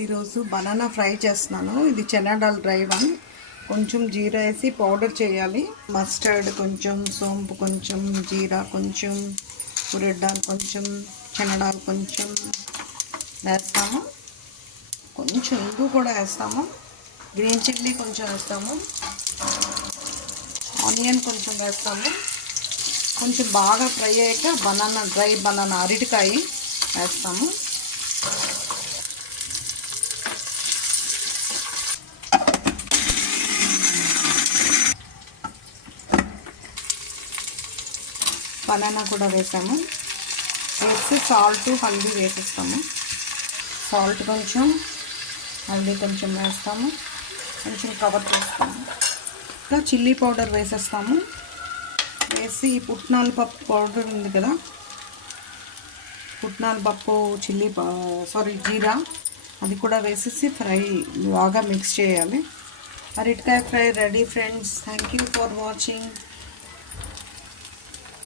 ఈరోజు banana fry చేస్తున్నాను. ఇది చనా దాల్ డ్రై వన్. కొంచెం జీరా వేసి పౌడర్ చేయాలి. మస్టర్డ్ కొంచెం, సోంపు కొంచెం, జీరా కొంచెం, ఉరడ్ దాల్ కొంచెం, చనా దాల్ కొంచెం వేస్తాము. కొంచెం ఇంగు కూడా వేస్తాము. గ్రీన్ చిల్లీ కొంచెం వేస్తాము. ఆనియన్ కొంచెం వేస్తాము. కొంచెం బాగా ఫ్రై అయ్యాక బనానా, డ్రై బనానా అరటికాయ వేస్తాము. బనానా కూడా వేసాము. వేసి సాల్ట్, హల్దీ వేసేస్తాము. సాల్ట్ కొంచెం, హల్దీ కొంచెం వేస్తాము. కొంచెం కవర్ చేస్తాము. ఇంకా చిల్లీ పౌడర్ వేసేస్తాము. వేసి పుట్నాల పప్పు పౌడర్ ఉంది కదా, పుట్నాల పప్పు, జీరా అది కూడా వేసేసి ఫ్రై బాగా మిక్స్ చేయాలి. అరటికాయ fry ready friends. Thank you for watching.